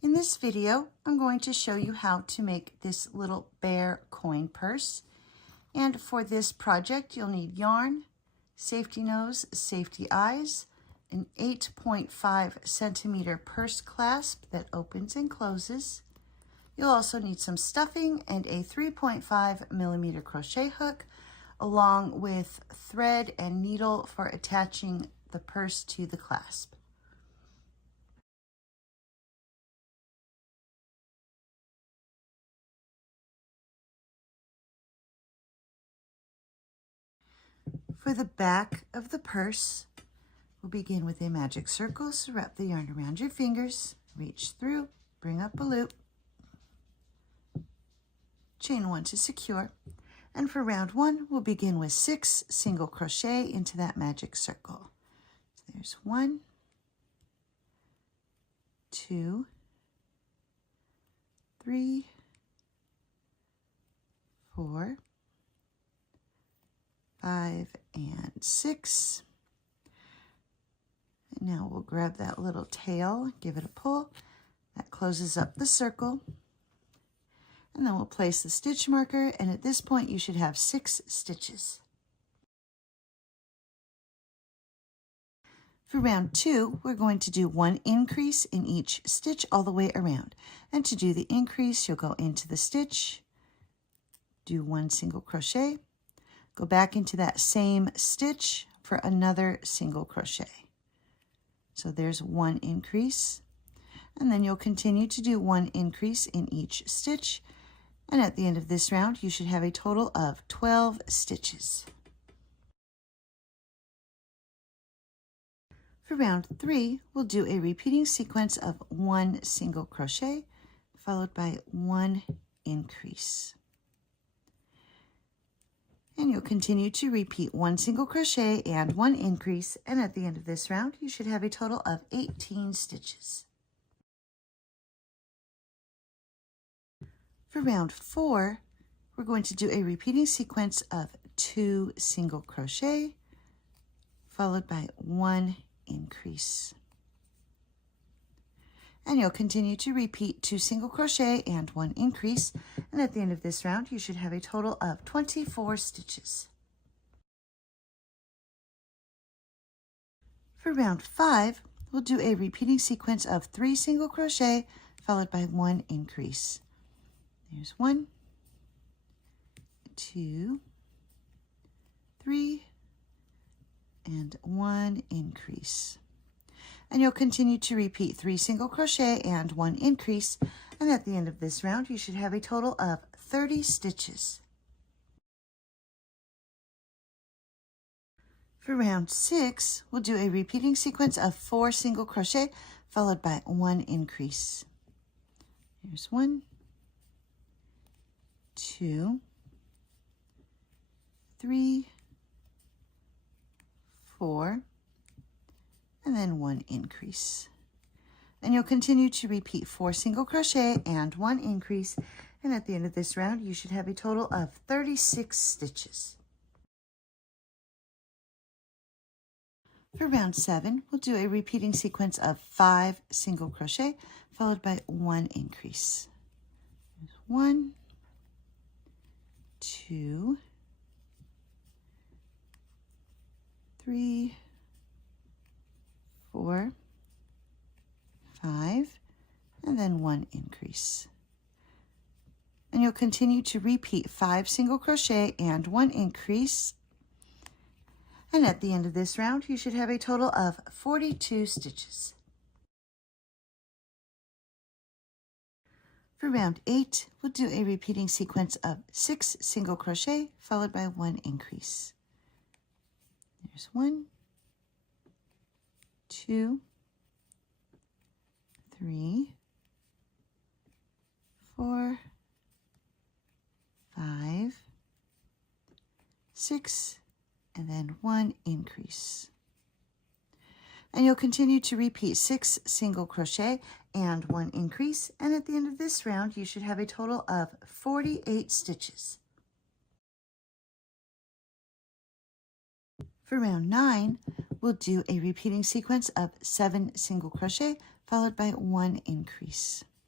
In this video, I'm going to show you how to make this little bear coin purse. And for this project, you'll need yarn, safety nose, safety eyes, an 8.5 centimeter purse clasp that opens and closes. You'll also need some stuffing and a 3.5 millimeter crochet hook, along with thread and needle for attaching the purse to the clasp. For the back of the purse, we'll begin with a magic circle. So wrap the yarn around your fingers, reach through, bring up a loop, chain one to secure. And for round one, we'll begin with 6 single crochet into that magic circle. So there's 1, 2, 3, 4, 5, and 6. And now we'll grab that little tail, give it a pull. That closes up the circle. And then we'll place the stitch marker, and at this point you should have 6 stitches. For round 2, we're going to do 1 increase in each stitch all the way around. And to do the increase, you'll go into the stitch, do 1 single crochet, go back into that same stitch for another single crochet. So there's 1 increase, and then you'll continue to do 1 increase in each stitch. And at the end of this round, you should have a total of 12 stitches. For round 3, we'll do a repeating sequence of 1 single crochet, followed by 1 increase. And you'll continue to repeat 1 single crochet and 1 increase, and at the end of this round, you should have a total of 18 stitches. For round 4, we're going to do a repeating sequence of 2 single crochet, followed by 1 increase. And you'll continue to repeat 2 single crochet and 1 increase, and at the end of this round, you should have a total of 24 stitches. For round 5, we'll do a repeating sequence of 3 single crochet, followed by 1 increase. There's 1, 2, 3, and 1 increase. And you'll continue to repeat 3 single crochet and 1 increase, and at the end of this round, you should have a total of 30 stitches. For round 6, we'll do a repeating sequence of 4 single crochet, followed by 1 increase. Here's 1, 2, 3, 4, and then 1 increase. And you'll continue to repeat 4 single crochet and 1 increase, and at the end of this round, you should have a total of 36 stitches. For round 7, we'll do a repeating sequence of 5 single crochet, followed by 1 increase. There's 1, 2, 3, 4, 5, and then 1 increase. And you'll continue to repeat 5 single crochet and 1 increase. And at the end of this round, you should have a total of 42 stitches. For round 8, we'll do a repeating sequence of 6 single crochet, followed by 1 increase. There's 1, 2, 3, 4, 5, 6, and then 1 increase. And you'll continue to repeat 6 single crochet and 1 increase, and at the end of this round, you should have a total of 48 stitches. For round 9, we'll do a repeating sequence of 7 single crochet followed by 1 increase.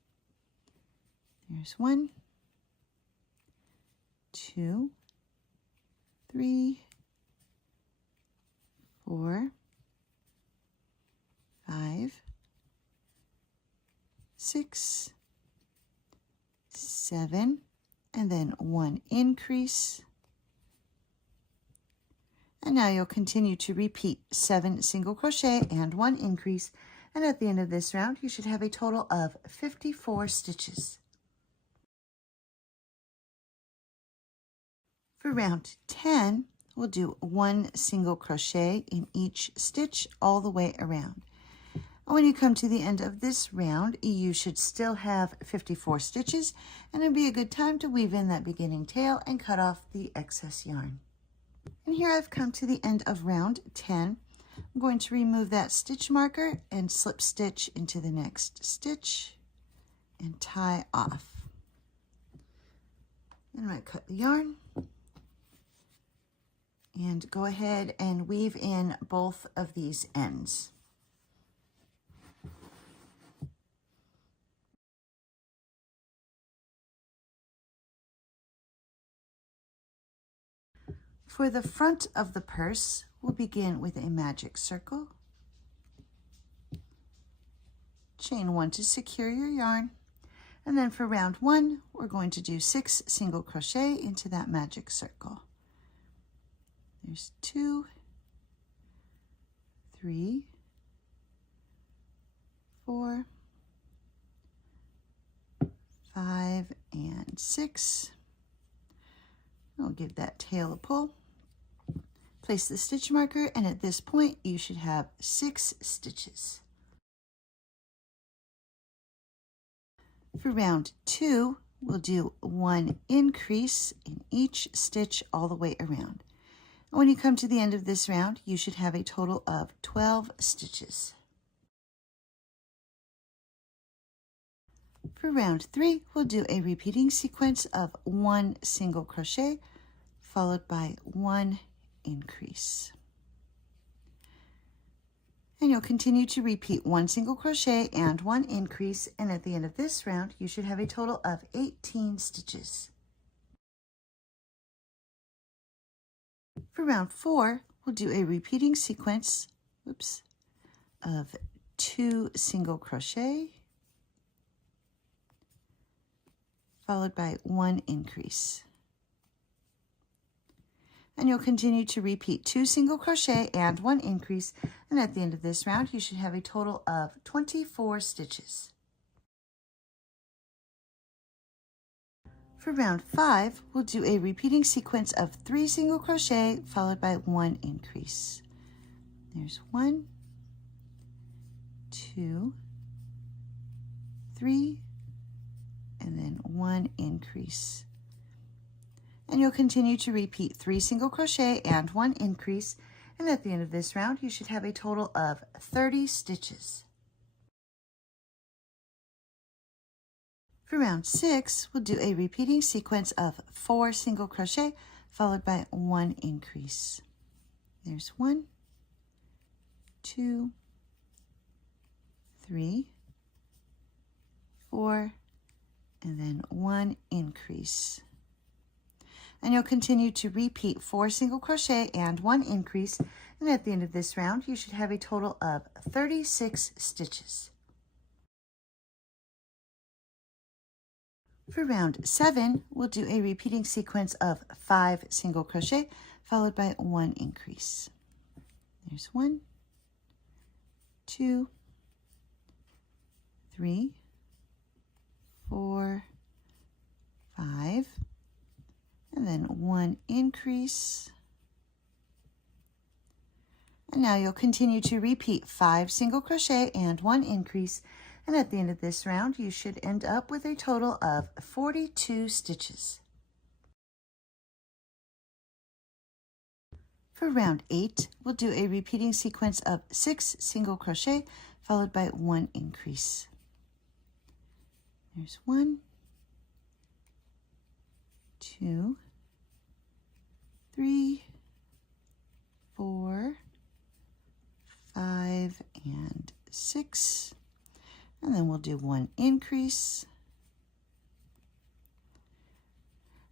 There's 1, 2, 3, 4, 5, 6, 7, and then 1 increase. And now you'll continue to repeat 7 single crochet and 1 increase. And at the end of this round, you should have a total of 54 stitches. For round 10, we'll do 1 single crochet in each stitch all the way around. And when you come to the end of this round, you should still have 54 stitches, and it'd be a good time to weave in that beginning tail and cut off the excess yarn. And here I've come to the end of round 10. I'm going to remove that stitch marker and slip stitch into the next stitch and tie off. And I'm going to cut the yarn and go ahead and weave in both of these ends. For the front of the purse, we'll begin with a magic circle. Chain 1 to secure your yarn. And then for round 1, we're going to do 6 single crochet into that magic circle. There's 2, 3, 4, 5, and 6. I'll give that tail a pull. Place the stitch marker, and at this point you should have 6 stitches. For round 2, we'll do 1 increase in each stitch all the way around. And when you come to the end of this round, you should have a total of 12 stitches. For round 3, we'll do a repeating sequence of 1 single crochet followed by 1 increase. And you'll continue to repeat 1 single crochet and 1 increase, and at the end of this round you should have a total of 18 stitches. For round 4, we'll do a repeating sequence of 2 single crochet followed by 1 increase. And you'll continue to repeat 2 single crochet and 1 increase, and at the end of this round you should have a total of 24 stitches. For round 5, we'll do a repeating sequence of 3 single crochet followed by 1 increase. There's 1, 2, 3, and then 1 increase. And you'll continue to repeat 3 single crochet and 1 increase, and at the end of this round you should have a total of 30 stitches. For round 6, we'll do a repeating sequence of 4 single crochet followed by 1 increase. There's 1, 2, 3, 4, and then 1 increase. And you'll continue to repeat 4 single crochet and 1 increase, and at the end of this round you should have a total of 36 stitches. For round 7, we'll do a repeating sequence of 5 single crochet followed by 1 increase. There's 1, 2, 3, 4, 5, and then 1 increase. And now you'll continue to repeat 5 single crochet and 1 increase, and at the end of this round you should end up with a total of 42 stitches. For round 8, we'll do a repeating sequence of 6 single crochet followed by 1 increase. There's 1, 2, 3, 4, 5, and 6. And then we'll do 1 increase.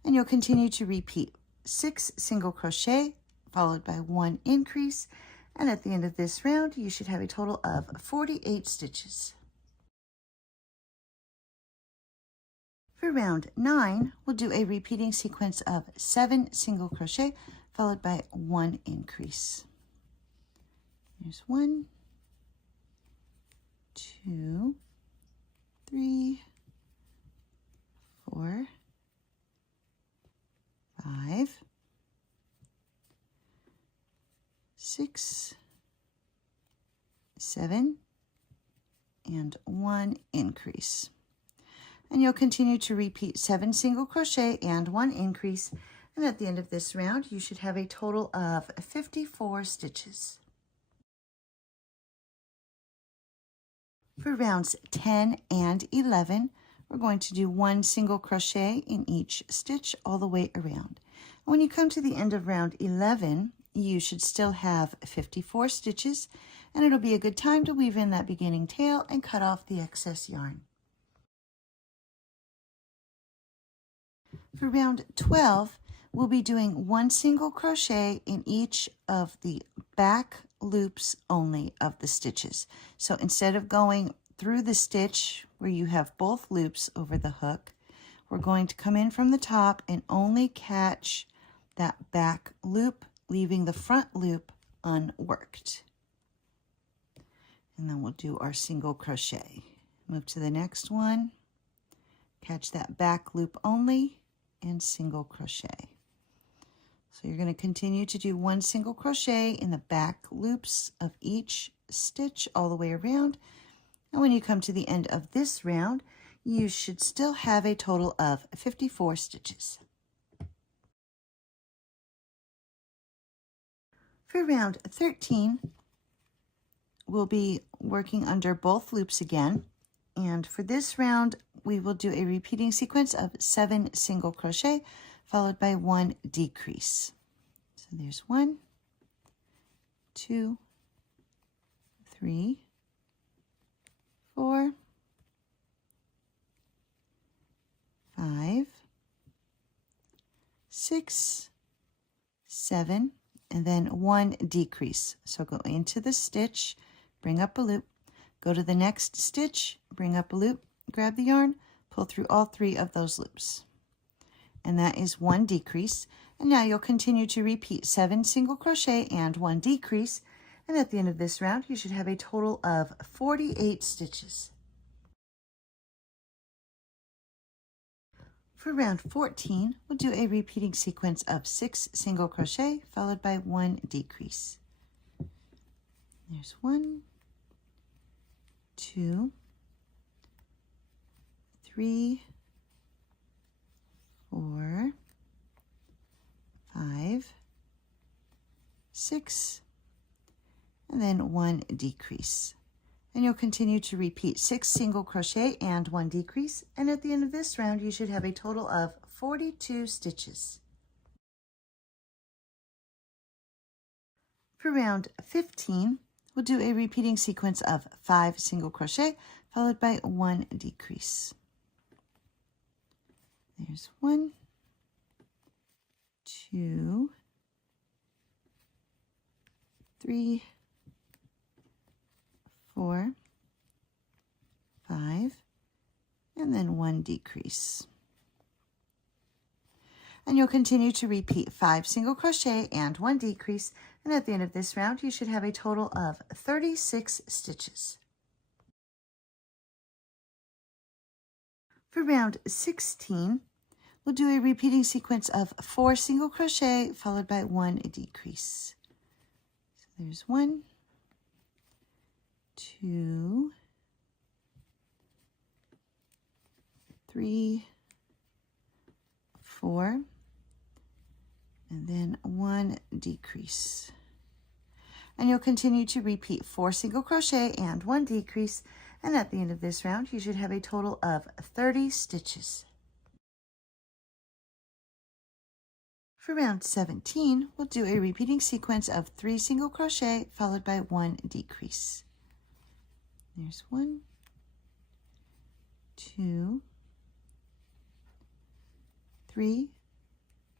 And you'll continue to repeat 6 single crochet followed by 1 increase, and at the end of this round you should have a total of 48 stitches. For round 9, we'll do a repeating sequence of 7 single crochet followed by 1 increase. There's 1, 2, 3, 4, 5, 6, 7, and 1 increase. And you'll continue to repeat 7 single crochet and 1 increase, and at the end of this round you should have a total of 54 stitches. For rounds 10 and 11, we're going to do 1 single crochet in each stitch all the way around. When you come to the end of round 11, you should still have 54 stitches, and it'll be a good time to weave in that beginning tail and cut off the excess yarn. For round 12, we'll be doing 1 single crochet in each of the back loops only of the stitches. So instead of going through the stitch where you have both loops over the hook, we're going to come in from the top and only catch that back loop, leaving the front loop unworked. And then we'll do our single crochet. Move to the next one, catch that back loop only, and single crochet. So you're going to continue to do 1 single crochet in the back loops of each stitch all the way around. And when you come to the end of this round, you should still have a total of 54 stitches. For round 13, we'll be working under both loops again. And for this round, we will do a repeating sequence of 7 single crochet followed by 1 decrease. So there's 1, 2, 3, 4, 5, 6, 7, and then 1 decrease. So go into the stitch, bring up a loop, go to the next stitch, bring up a loop, grab the yarn, pull through all 3 of those loops. And that is 1 decrease. And now you'll continue to repeat 7 single crochet and 1 decrease. And at the end of this round, you should have a total of 48 stitches. For round 14, we'll do a repeating sequence of 6 single crochet followed by 1 decrease. There's 1, 2, 3, 4, 5, 6, and then 1 decrease. And you'll continue to repeat 6 single crochet and 1 decrease, and at the end of this round you should have a total of 42 stitches. For round 15, we'll do a repeating sequence of 5 single crochet followed by 1 decrease. There's 1, 2, 3, 4, 5, and then 1 decrease. And you'll continue to repeat 5 single crochet and 1 decrease, and at the end of this round you should have a total of 36 stitches. For round 16, we'll do a repeating sequence of 4 single crochet followed by 1 decrease. So there's 1, 2, 3, 4, and then 1 decrease. And you'll continue to repeat 4 single crochet and 1 decrease, and at the end of this round you should have a total of 30 stitches. For round 17, we'll do a repeating sequence of 3 single crochet followed by 1 decrease. There's 1, 2, 3,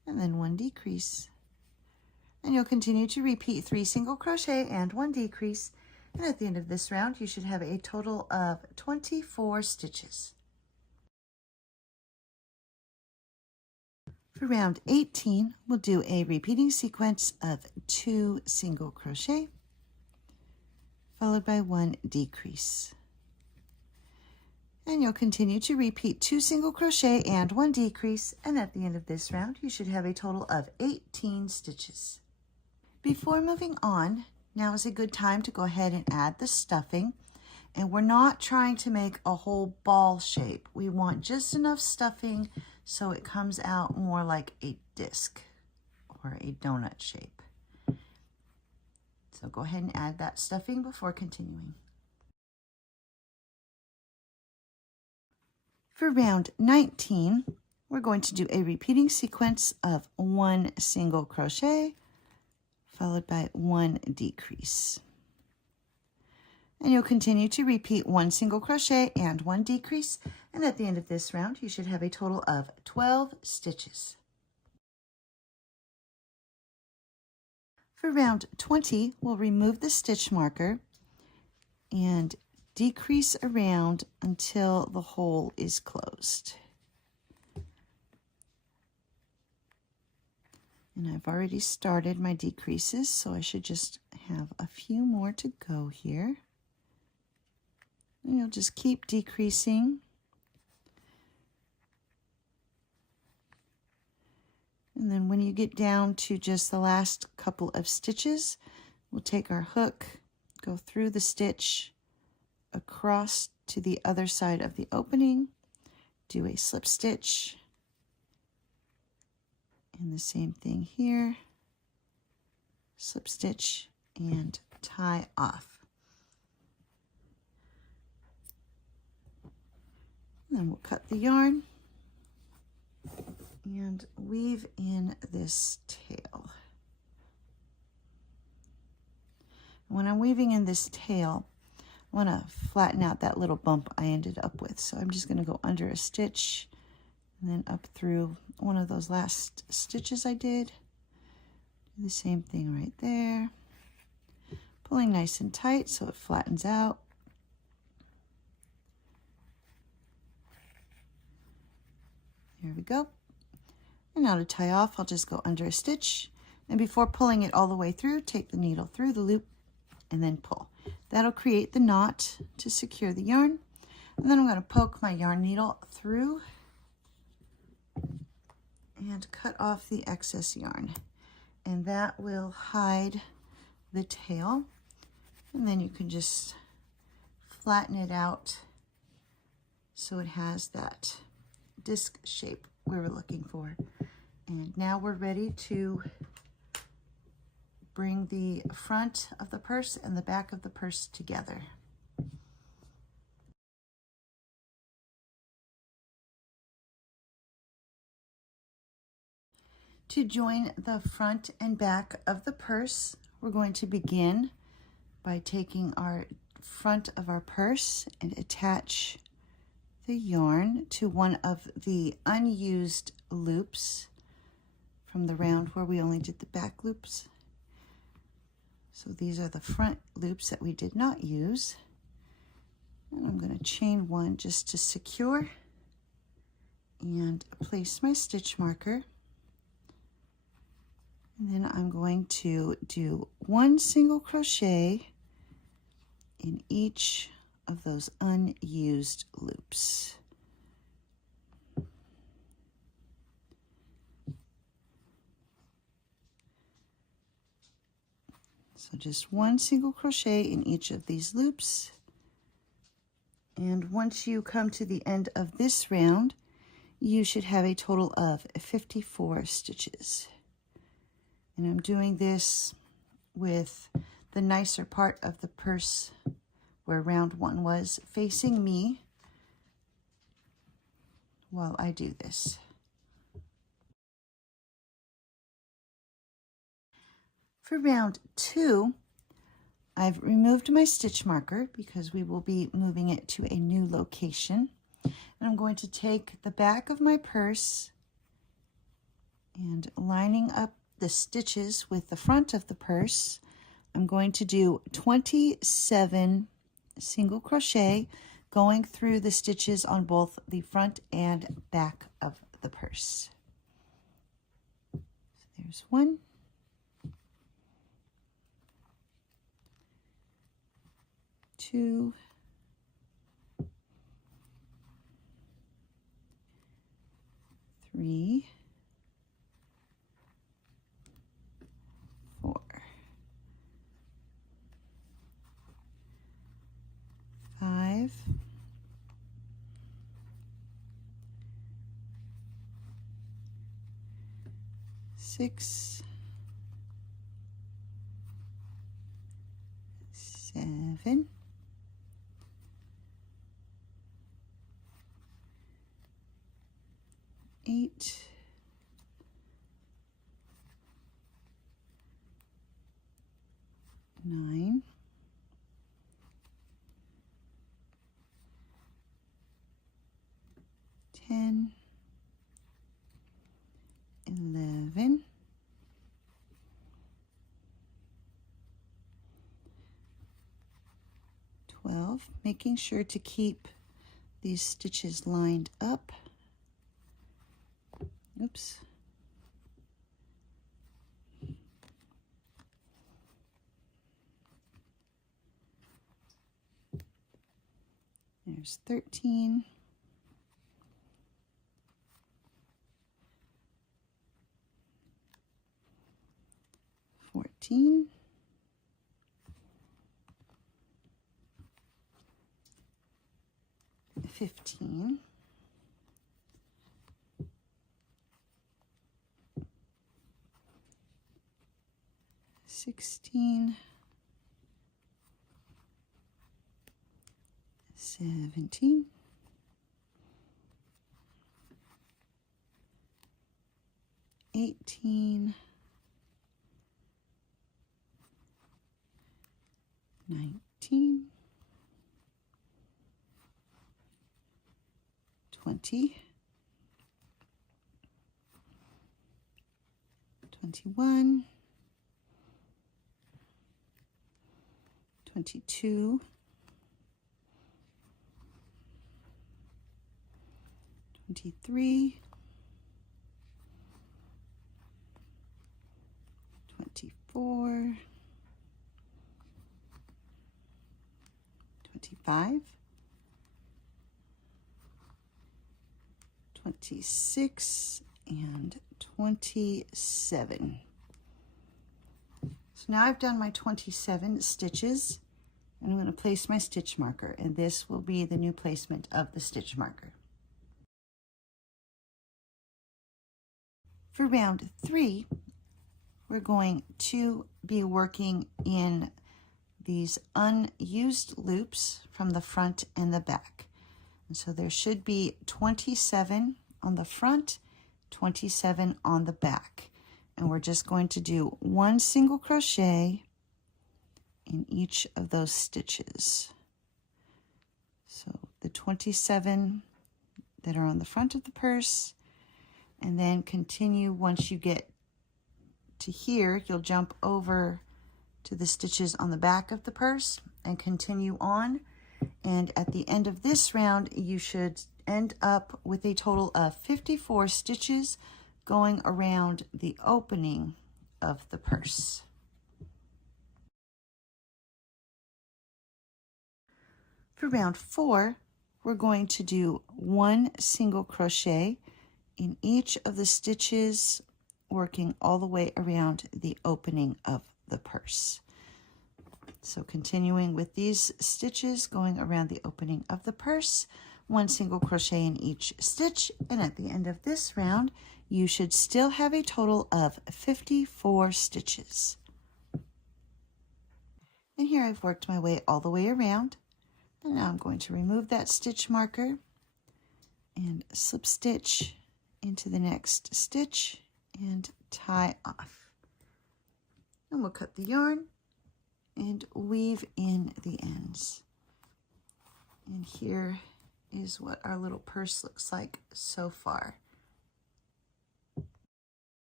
and then 1 decrease. And you'll continue to repeat 3 single crochet and 1 decrease. And at the end of this round, you should have a total of 24 stitches. For round 18, we'll do a repeating sequence of 2 single crochet, followed by 1 decrease. And you'll continue to repeat 2 single crochet and 1 decrease. And at the end of this round, you should have a total of 18 stitches. Before moving on, now is a good time to go ahead and add the stuffing. And we're not trying to make a whole ball shape. We want just enough stuffing so it comes out more like a disc or a donut shape. So go ahead and add that stuffing before continuing. For round 19, we're going to do a repeating sequence of 1 single crochet, followed by 1 decrease. And you'll continue to repeat 1 single crochet and 1 decrease. And at the end of this round, you should have a total of 12 stitches. For round 20, we'll remove the stitch marker and decrease around until the hole is closed. And I've already started my decreases, so I should just have a few more to go here. And you'll just keep decreasing. And then when you get down to just the last couple of stitches, we'll take our hook, go through the stitch, across to the other side of the opening, do a slip stitch, and the same thing here, slip stitch, and tie off. And then we'll cut the yarn and weave in this tail. When I'm weaving in this tail, I want to flatten out that little bump I ended up with. So I'm just going to go under a stitch and then up through one of those last stitches I did. Do the same thing right there. Pulling nice and tight so it flattens out. There we go. And now to tie off, I'll just go under a stitch. And before pulling it all the way through, take the needle through the loop and then pull. That'll create the knot to secure the yarn. And then I'm going to poke my yarn needle through and cut off the excess yarn. And that will hide the tail. And then you can just flatten it out so it has that disc shape we were looking for. And now we're ready to bring the front of the purse and the back of the purse together. To join the front and back of the purse, we're going to begin by taking our front of our purse and attach the yarn to one of the unused loops from the round where we only did the back loops. So these are the front loops that we did not use. And I'm going to chain one just to secure and place my stitch marker. And then I'm going to do 1 single crochet in each of those unused loops. So just 1 single crochet in each of these loops. And once you come to the end of this round, you should have a total of 54 stitches. And I'm doing this with the nicer part of the purse where round 1 was facing me while I do this. For round 2, I've removed my stitch marker because we will be moving it to a new location. And I'm going to take the back of my purse And lining up the stitches with the front of the purse, I'm going to do 27 single crochet going through the stitches on both the front and back of the purse. So there's 1, 2, 3, 4, 5, 6, 7, 8, 9, 10, 11, 12, making sure to keep these stitches lined up. Oops. There's 13. 14. 15. 16. 17. 18. 19. 20. 21. 22. 23. 24. 25. 26 and 27. So now I've done my 27 stitches, and I'm going to place my stitch marker, and this will be the new placement of the stitch marker. For round 3, we're going to be working in these unused loops from the front and the back. And so there should be 27 on the front, 27 on the back. And we're just going to do 1 single crochet in each of those stitches. So the 27 that are on the front of the purse, and then continue. Once you get to here, you'll jump over to the stitches on the back of the purse and continue on. And at the end of this round, you should end up with a total of 54 stitches going around the opening of the purse. For round 4, we're going to do 1 single crochet in each of the stitches, working all the way around the opening of the purse. So continuing with these stitches going around the opening of the purse, 1 single crochet in each stitch, and at the end of this round you should still have a total of 54 stitches. And here I've worked my way all the way around, and now I'm going to remove that stitch marker and slip stitch into the next stitch and tie off. And we'll cut the yarn and weave in the ends. And here is what our little purse looks like so far.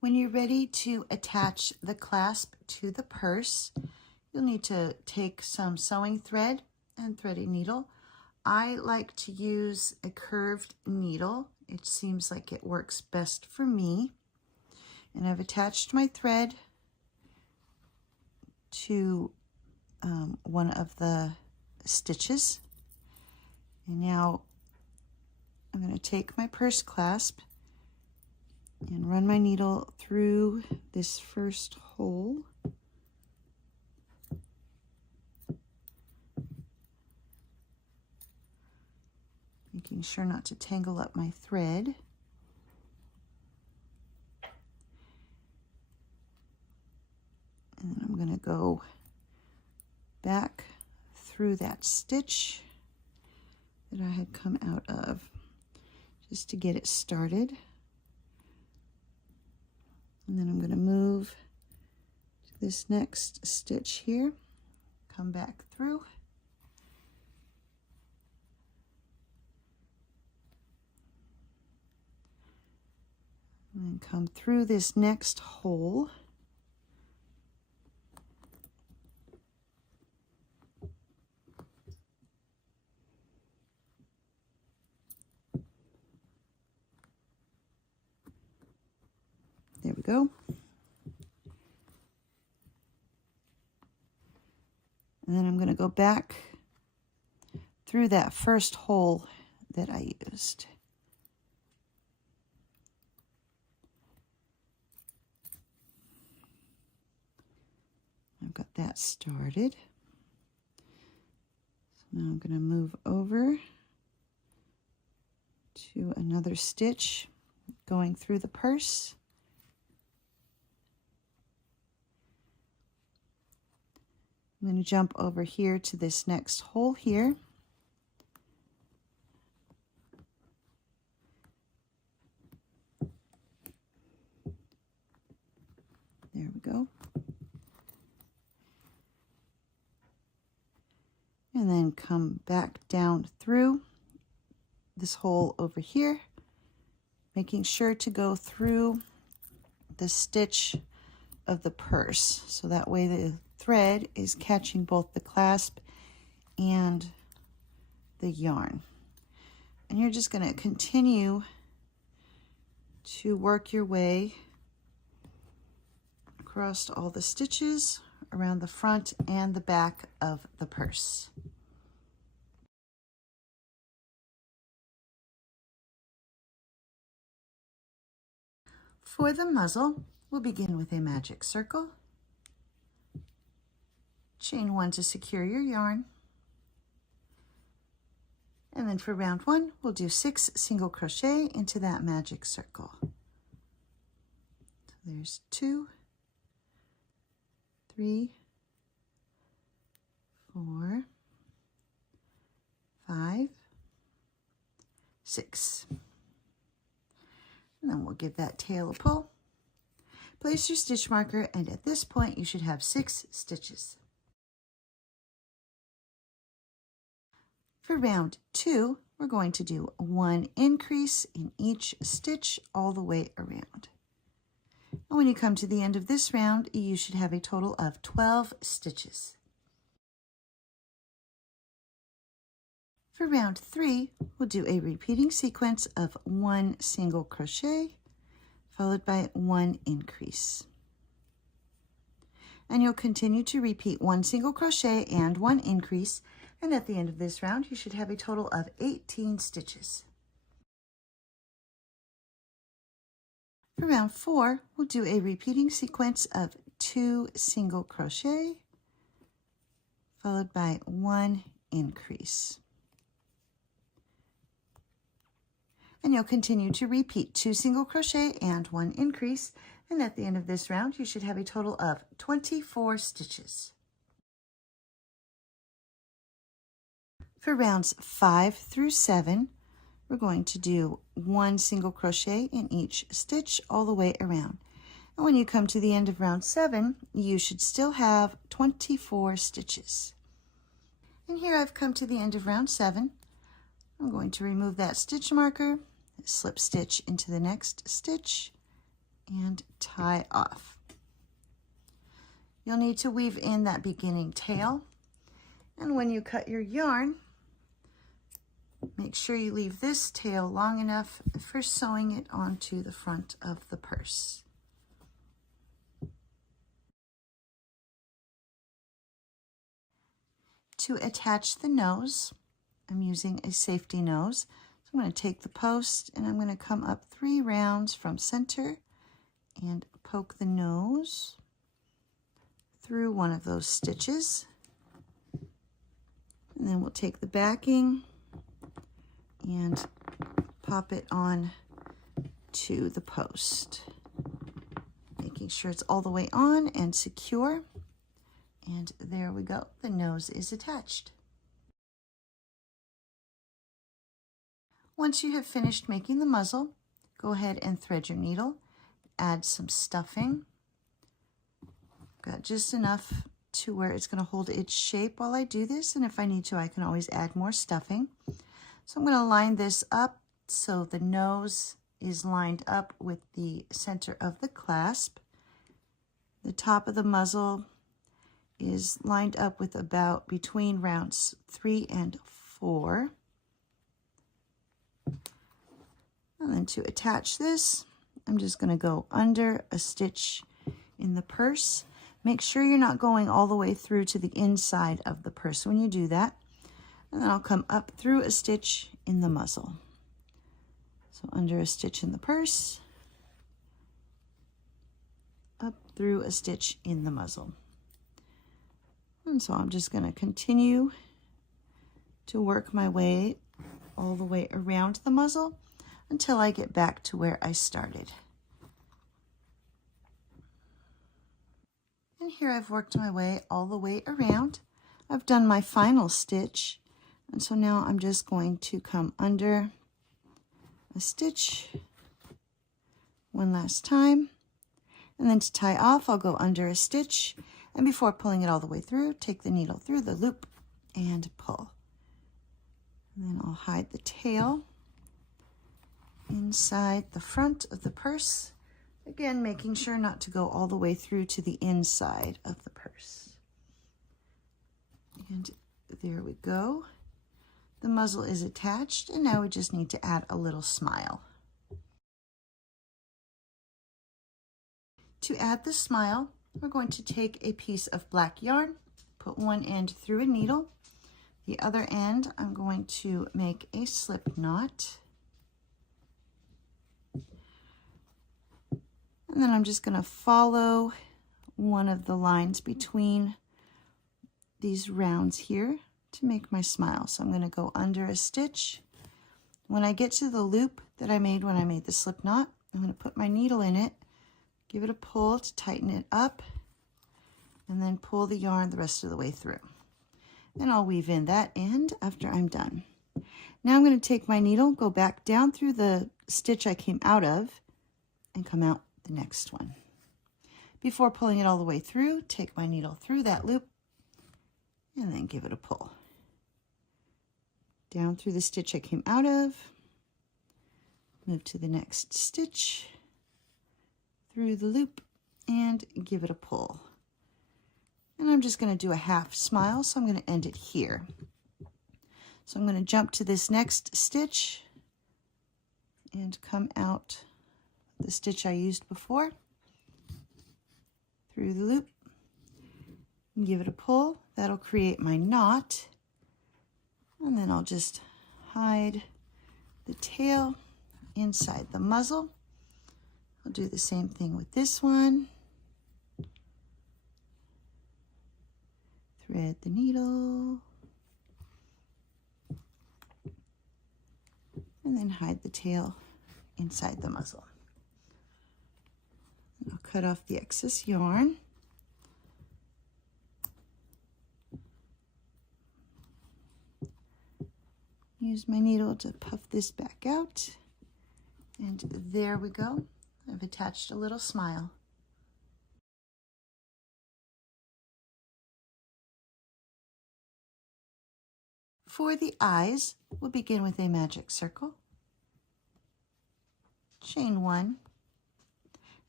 When you're ready to attach the clasp to the purse, you'll need to take some sewing thread and thread a needle. I like to use a curved needle. It seems like it works best for me. And I've attached my thread to one of the stitches. And now I'm going to take my purse clasp and run my needle through this first hole. Making sure not to tangle up my thread. And then I'm going to go back through that stitch that I had come out of just to get it started. And then I'm going to move to this next stitch here, come back through. And then come through this next hole. There we go. And then I'm going to go back through that first hole that I used. I've got that started. So now I'm going to move over to another stitch going through the purse. I'm going to jump over here to this next hole here. There we go. And then come back down through this hole over here, making sure to go through the stitch of the purse, so that way the thread is catching both the clasp and the yarn. And you're just going to continue to work your way across all the stitches around the front and the back of the purse. For the muzzle, we'll begin with a magic circle. Chain 1 to secure your yarn. And then for round 1, we'll do 6 single crochet into that magic circle. So there's 2, 3, 4, 5, 6. And then we'll give that tail a pull. Place your stitch marker, and at this point you should have 6 stitches. For round 2, we're going to do 1 increase in each stitch all the way around. And when you come to the end of this round, you should have a total of 12 stitches. For round 3, we'll do a repeating sequence of 1 single crochet followed by 1 increase. And you'll continue to repeat 1 single crochet and 1 increase, and at the end of this round, you should have a total of 18 stitches. For round 4, we'll do a repeating sequence of 2 single crochet followed by 1 increase. And you'll continue to repeat 2 single crochet and 1 increase, and at the end of this round you should have a total of 24 stitches. For rounds 5 through 7, we're going to do 1 single crochet in each stitch all the way around. And when you come to the end of round 7, you should still have 24 stitches. And here I've come to the end of round 7. I'm going to remove that stitch marker, slip stitch into the next stitch, and tie off. You'll need to weave in that beginning tail, and when you cut your yarn, make sure you leave this tail long enough for sewing it onto the front of the purse. To attach the nose, I'm using a safety nose. So I'm going to take the post and I'm going to come up 3 rounds from center and poke the nose through one of those stitches. And then we'll take the backing and pop it on to the post, making sure it's all the way on and secure. And there we go, the nose is attached. Once you have finished making the muzzle, go ahead and thread your needle, add some stuffing. Got just enough to where it's going to hold its shape while I do this, and if I need to, I can always add more stuffing. So I'm going to line this up so the nose is lined up with the center of the clasp. The top of the muzzle is lined up with about between rounds 3 and 4. And then to attach this, I'm just going to go under a stitch in the purse. Make sure you're not going all the way through to the inside of the purse when you do that. And then I'll come up through a stitch in the muzzle. So under a stitch in the purse, up through a stitch in the muzzle. And so I'm just going to continue to work my way all the way around the muzzle until I get back to where I started. And here I've worked my way all the way around. I've done my final stitch, and so now I'm just going to come under a stitch one last time, and then to tie off I'll go under a stitch, and before pulling it all the way through, take the needle through the loop and pull. And then I'll hide the tail inside the front of the purse, again making sure not to go all the way through to the inside of the purse. And there we go. The muzzle is attached, and now we just need to add a little smile. To add the smile, we're going to take a piece of black yarn, put one end through a needle. The other end, I'm going to make a slip knot. And then I'm just going to follow one of the lines between these rounds here to make my smile. So I'm going to go under a stitch. When I get to the loop that I made when I made the slip knot, I'm going to put my needle in it, give it a pull to tighten it up, and then pull the yarn the rest of the way through. Then I'll weave in that end after I'm done. Now I'm going to take my needle, go back down through the stitch I came out of, and come out the next one. Before pulling it all the way through, take my needle through that loop, and then give it a pull. Down through the stitch I came out of, move to the next stitch, through the loop, and give it a pull. And I'm just going to do a half smile, so I'm going to end it here. So I'm going to jump to this next stitch and come out the stitch I used before, through the loop, and give it a pull. That'll create my knot, and then I'll just hide the tail inside the muzzle. I'll do the same thing with this one. Thread the needle, and then hide the tail inside the muzzle. And I'll cut off the excess yarn. Use my needle to puff this back out, and there we go. I've attached a little smile. For the eyes, we'll begin with a magic circle, chain 1,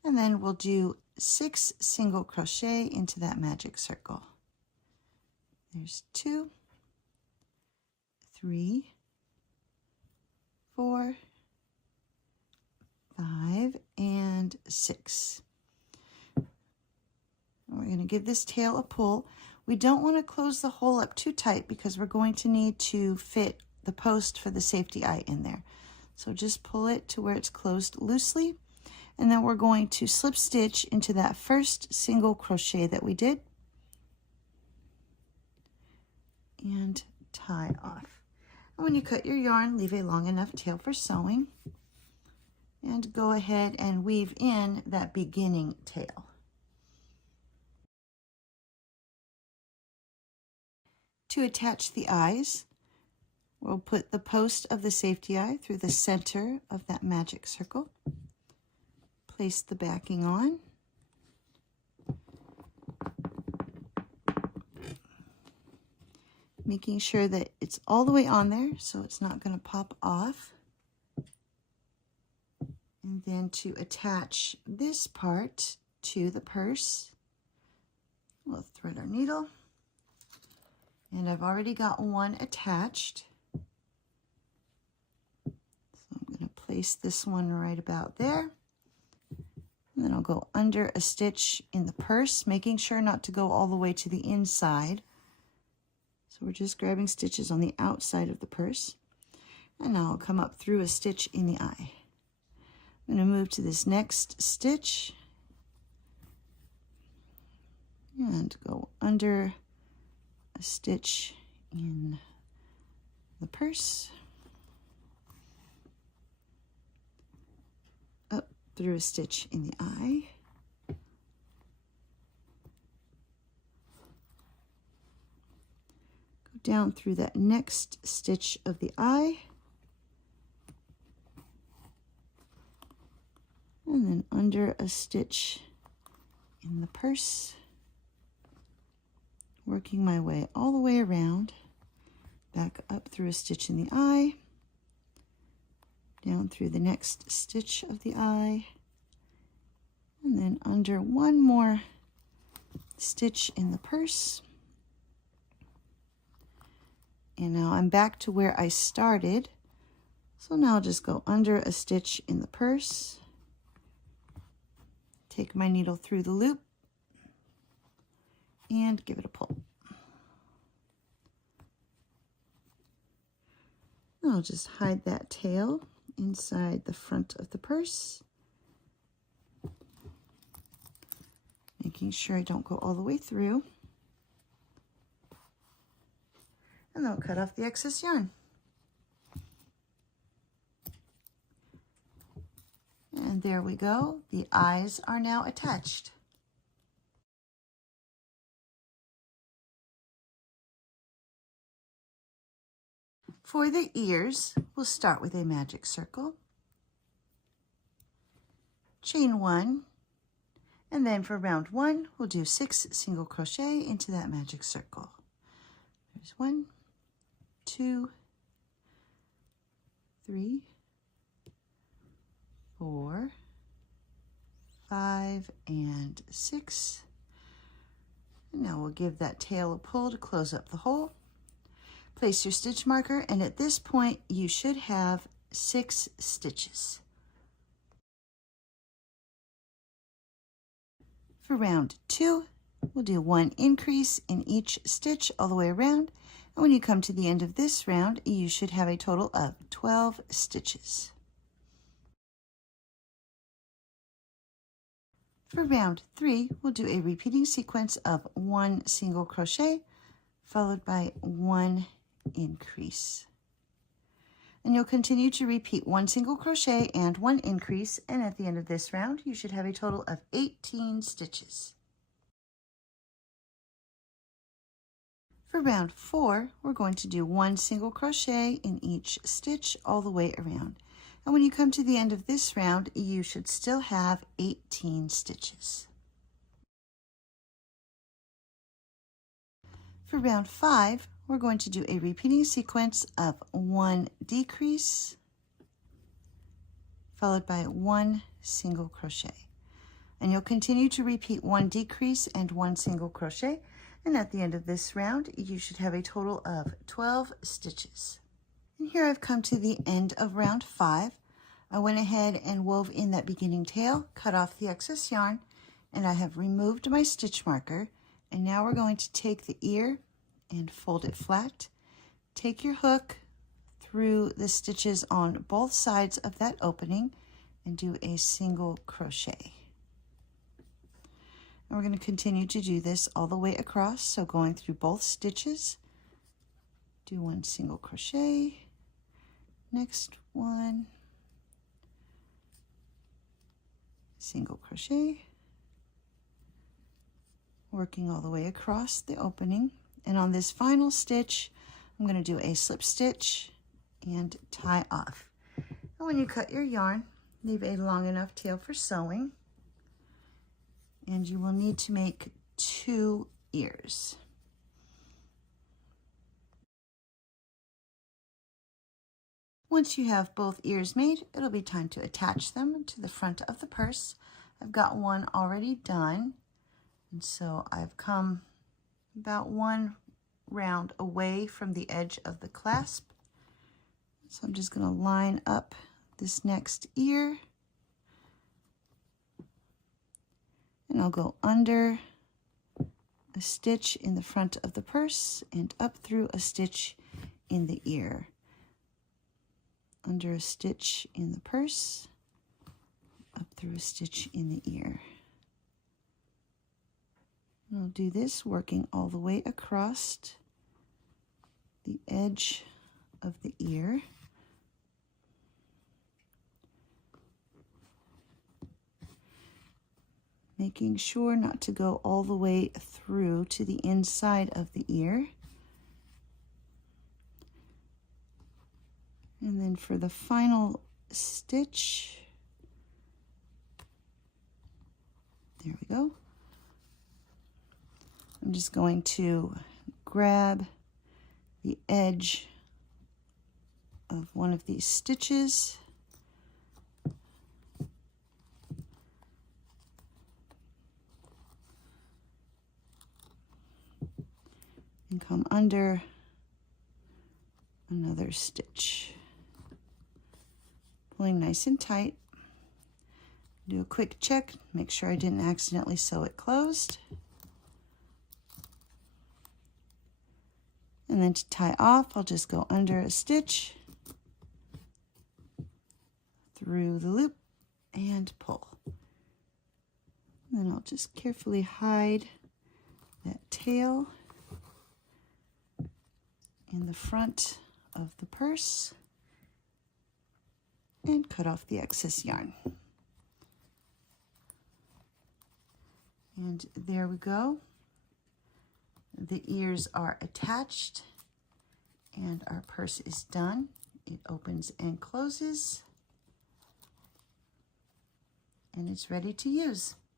And then we'll do 6 single crochet into that magic circle. There's 2, 3, 4, 5, and 6. We're going to give this tail a pull. We don't want to close the hole up too tight because we're going to need to fit the post for the safety eye in there. So just pull it to where it's closed loosely, and then we're going to slip stitch into that first single crochet that we did and tie off. And when you cut your yarn, leave a long enough tail for sewing and go ahead and weave in that beginning tail. To attach the eyes, we'll put the post of the safety eye through the center of that magic circle. Place the backing on. Making sure that it's all the way on there so it's not going to pop off. And then to attach this part to the purse, we'll thread our needle. And I've already got one attached. So I'm going to place this one right about there. And then I'll go under a stitch in the purse, making sure not to go all the way to the inside. So we're just grabbing stitches on the outside of the purse. And now I'll come up through a stitch in the eye. I'm going to move to this next stitch and go under a stitch in the purse, up through a stitch in the eye, go down through that next stitch of the eye, and then under a stitch in the purse, working my way all the way around, back up through a stitch in the eye, down through the next stitch of the eye, and then under one more stitch in the purse. And now I'm back to where I started. So now I'll just go under a stitch in the purse, take my needle through the loop, and give it a pull. I'll just hide that tail inside the front of the purse, making sure I don't go all the way through. And then I'll cut off the excess yarn. And there we go. The eyes are now attached. For the ears, we'll start with a magic circle, chain 1, and then for round 1, we'll do 6 single crochet into that magic circle. There's 1, 2, 3, 4, 5, and 6. And now we'll give that tail a pull to close up the hole. Place your stitch marker, and at this point you should have 6 stitches. For round 2, we'll do 1 increase in each stitch all the way around, and when you come to the end of this round, you should have a total of 12 stitches. For round 3, we'll do a repeating sequence of 1 single crochet followed by 1 increase. And you'll continue to repeat 1 single crochet and 1 increase, and at the end of this round you should have a total of 18 stitches. For round 4, we're going to do 1 single crochet in each stitch all the way around. And when you come to the end of this round, you should still have 18 stitches. For round 5, we're going to do a repeating sequence of 1 decrease followed by 1 single crochet. And you'll continue to repeat 1 decrease and 1 single crochet. And at the end of this round, you should have a total of 12 stitches. And here I've come to the end of round 5. I went ahead and wove in that beginning tail, cut off the excess yarn, and I have removed my stitch marker. And now we're going to take the ear and fold it flat. Take your hook through the stitches on both sides of that opening and do a single crochet. And we're going to continue to do this all the way across. So going through both stitches, do 1 single crochet, next one, single crochet, working all the way across the opening. And on this final stitch, I'm going to do a slip stitch and tie off. And when you cut your yarn, leave a long enough tail for sewing. And you will need to make 2 ears. Once you have both ears made, it'll be time to attach them to the front of the purse. I've got one already done. And so I've come about 1 round away from the edge of the clasp. So I'm just going to line up this next ear. And I'll go under a stitch in the front of the purse and up through a stitch in the ear. Under a stitch in the purse, up through a stitch in the ear. And I'll do this working all the way across the edge of the ear. Making sure not to go all the way through to the inside of the ear. And then for the final stitch, there we go. I'm just going to grab the edge of one of these stitches and come under another stitch, pulling nice and tight. Do a quick check, make sure I didn't accidentally sew it closed. And then to tie off, I'll just go under a stitch, through the loop, and pull. And then I'll just carefully hide that tail in the front of the purse and cut off the excess yarn. And there we go. The ears are attached and our purse is done. It opens and closes and it's ready to use.